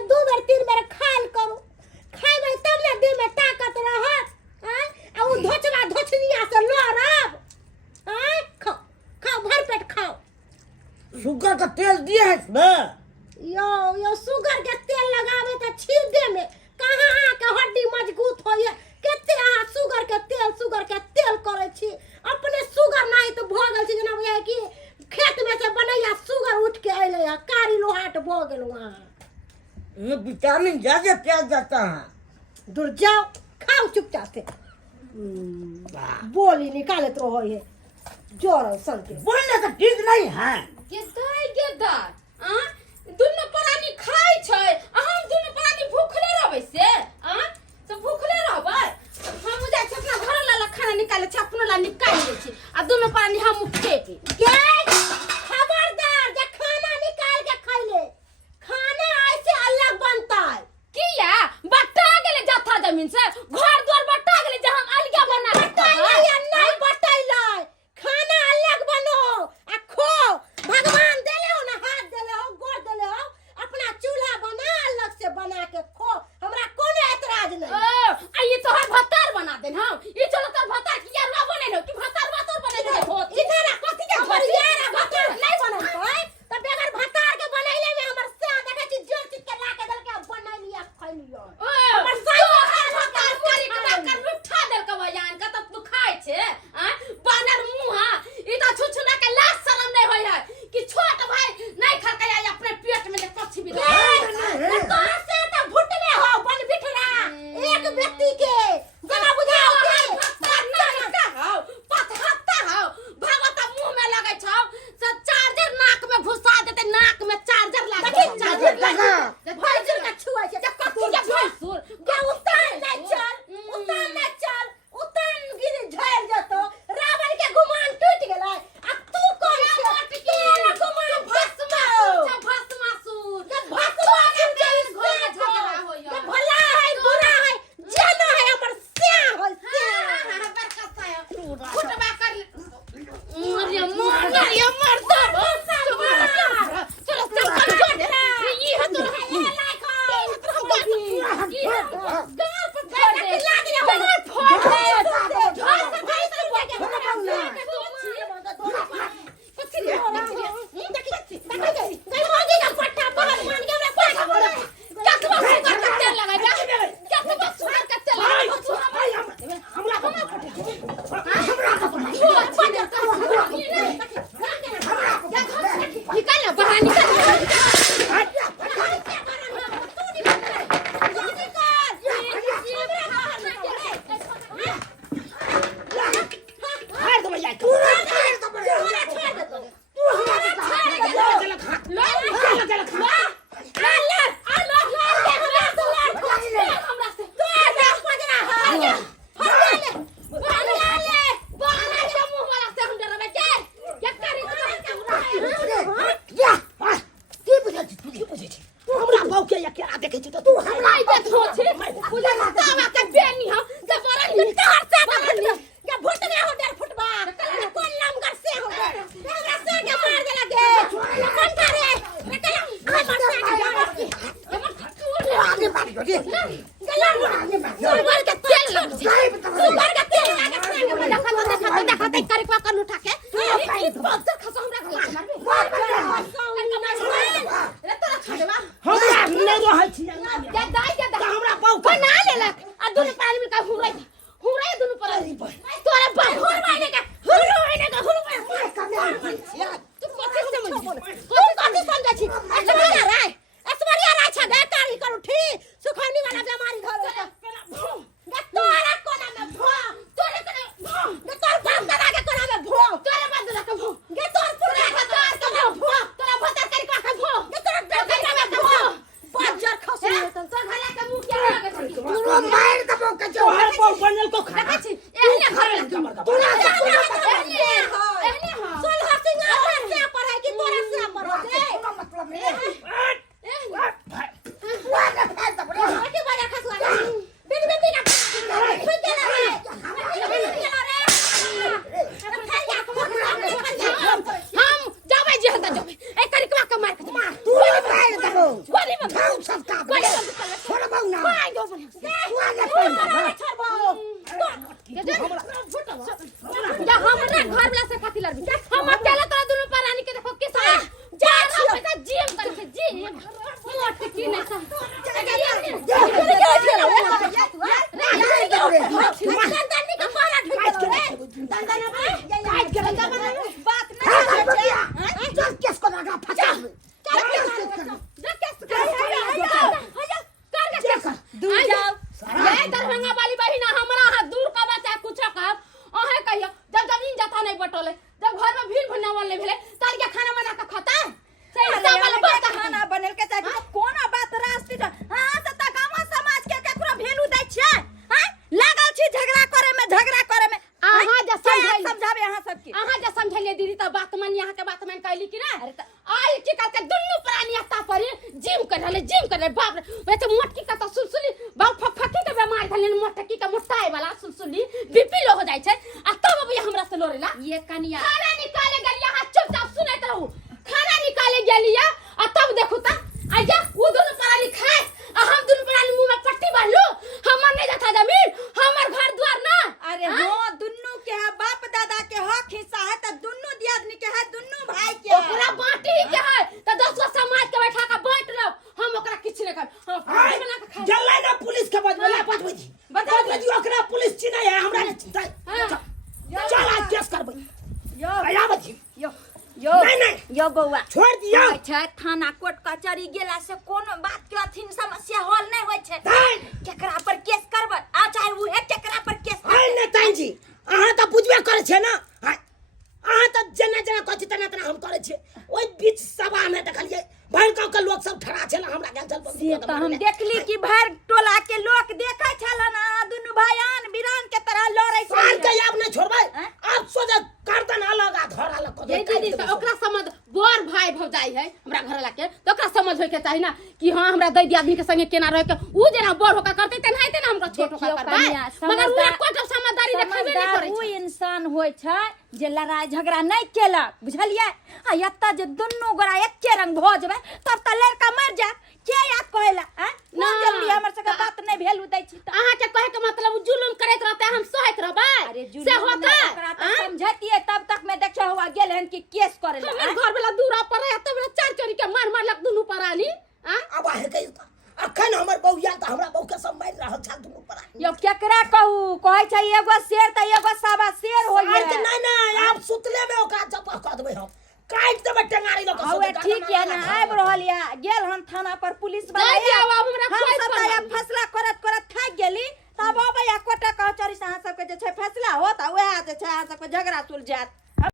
में 2 बेर 3 बेर खाल करू खाइबे तब ना देह में ताकत रहत हैं आ उ धोचवा धोचनिया से लड़ब हैं खाओ खाओ भर पेट खाओ शुगर का तेल दिए है इसमें यो शुगर के तेल लगावे त छिदे में कहां आके हड्डी मजबूत होय केते आ शुगर के तेल करे छी अपने शुगर नहीं तो भ गेल छी जना बुझाय कि खेत में से बनैया शुगर उठ के आइले है कारी लोहाट भ गेल वहां ये विटामिन ज्यादा प्याज जाता है दूर जाओ खाओ चुपचाप से बोली निकालत रहो है जोर सन के बोलने का ठीक नहीं है गेदार आ दुनु प्राणी खाय छै हम दुनु प्राणी भूखले रहबै से आ तो भूखले रहबै हम जाय छै अपना घर ला खाना निकाले छै अपनो ला निकाल लै छी आ दुनु प्राणी हम खेबे के खबरदार जे खाना निकाल के खइले खाना ऐसे अलग बनता है किया बटा गेले जथा जमीन से घर द्वार बटा गेले जे हम अलग बना नहीं बटैलै खाना अलग बनो आ खो भगवान देले हो ना हाथ देले हो गोड़ देले हो अपना चूल्हा बना अलग से बना के खो हमरा कोनो एतराज नहीं आ ये तोहर भत्तार बना देन हम ई चलो तोर भत्तार किया ना बने हो कि भत्तार बातोर बने दे हो इधर कथि के भरियार भत्तार नहीं बनल कोई त बेगर भत्तार के बनैले में हमर से देखे छी जोर चीज के ला के दल के बना लिया खाइ लियो हमर सही भत्तार करी के उठा देल के बयान का त तू खाय छे आ बानर मुहा ई त छुछुना के लाश शरम नहीं होय है कि छोट भाई नहीं खरकै आई अपने पेट में जे पक्षी भी तो से त भुटले हो बन बिठरा एक व्यक्ति के जना बुझाओ के पतहत्ता हो भगवता मुंह में लगे छौ से चार्जर नाक में घुसा देते नाक में चार्जर लगे चार्जर लगा भैंसुर का छुआ से जब कथी के भैंसुर क्या उतान नहीं चल उतान गिर झड़ जतो रावण के गुमान टूट गेलै आ तू कौन छे तोरा गुमान भस्मासुर भस्मासुर के घर झगड़ा होय ये भला है बुरा है जाना है हमर से होय से बरका साया फुटबा कर मरिया मर दो चलो चल ये है तो है लाइक गाल पर फोड़ दे गाल फोड़ दे झोल से भाई से के निकाल ना बाहर निकाल छोड़ बाऊ ना भाई दो बोले तू आगे पड़ जा हमरा घर वाला से खातिर लड़बी हम अकेले तोरा दुनु परानी के देखो किस जा पैसा जिम करे छे जिम मोट की नहीं सा दंडनी का पारा ठोक बात नहीं चल केस को लगा फटा दूर जाओ ये दरभंगा वाली बहिना हमरा हाथ दूर का बचा कुछ कह अहे कहियो जब जमीन जथा नहीं बटोले जब घर में भीड़ भन्नावल नहीं भेले तार के खाना बना के खाता सही सब वाला बात खाना बनल के चाहे कोना बात राष्ट्रीय हां त गांव समाज के केकरो वैल्यू दै छै हैं लागल छी झगड़ा करे में आहा जा समझाबे अहाँ सबके आहा जा समझलिए दीदी त बात मान यहाँ के बात मान कहली कि ना आई की कहते दुन्नु प्राणी आता पर जिम कर रहे बाप रे वैसे मोटकी का तो सुलसुली बाप फफकी के बीमार धले मोटकी का मोटाई वाला सुलसुली बीपी लो हो जाय छै आ तब अब हमरा से लोरेला ये कनिया खाना निकाले गेलिया हाथ चुपचाप सुनैत रहू खाना निकाले गेलिया आ तब देखू त आजा वो दुनु प्राणी खाए आ हम दुनु प्राणी मुंह में पट्टी बांधलू हमर नहीं जाता जमीन हमर घर द्वार ना अरे हां दुन्नु के है बाप दादा के हक हिस्सा है त दुन्नु दियादनी के है दुन्नु भाई के ओकरा बाटी के है त 10 गो समाज के बैठा के बांट लो हम ओकरा किछ नहीं कर हम फाड़ी बना के खाए जल्ला ना पुलिस के बजला बजबजी ओकरा पुलिस चिन्ह है हमरा नहीं चिंता चल आज केस करबै यो आया बजी यो नहीं यो बौआ छोड़ दिया छै थाना कोर्ट कचहरी गेला से कोनो बात के अथिन समस्या हल नहीं होय छै केकरा पर केस करबै आ चाहे वो है केकरा पर केस आइ नेताजी जी अहाँ त बुझबे करे छै ना अहाँ त जना कहै तना हम करे छै ओइ बीच सभा में देखलिए भर गांव के लोग सब ठड़ा छल हमरा गेल चल से त हम देखली कि भर टोला के लोग देखै छलन आ दुनु भाईयान वीरान के तरह लड़ै छै साल के अब नहीं छोड़बै अब सोजा गर्दन अलग आ धर अलग कर ये दीदी तो ओकरा समझ बड़ भाई भौजाई है हमरा घर वाला के तो ओकरा समझ होय के चाही ना कि हां हमरा दैदी आदमी के संगे केना रह के उ जेना बड़ होकर करते तेना हेते ना हमरा छोट होकर करबै मगर उ कोट समझदारी देखाबे नहीं करै उ इंसान होय छै जे लड़ाई झगड़ा नहीं केलक बुझलियै आ एत्ता जे दुन्नु गोरा एके रंग भ जेबै तब त लड़का मर जात के याद कहला हैं ना जल्दी हमर सके बात नहीं भेलु दै छी त अहाँ के कहे के मतलब जुलुम करैत रहते हम सहैत रहबै से होता ओकरा त समझतिए तब तक में देखा हुआ गेल हन कि केस करे ला हमर घर वाला दूरा पर है तब चार चोरी के मार लग दुनु परानी अब आहे के अखन हमर बौया त हमरा बौ के सब मार रहल छ दुनु पर यो केकरा कहू कहै छै एगो शेर त एगो सवा शेर होइए नहीं आप सुतले में ओकरा जप क देबै हम काट देबै टंगारी ल के हवे ठीक है ना आब रहल या गेल हन थाना पर पुलिस वाला दे दिया अब हमरा कोई हम फैसला करत थाक गेली तब अब या कोटा कचहरी से अहाँ सबके जे छै फैसला होत आ वएह जे छै अहाँ सबके झगड़ा सुलझात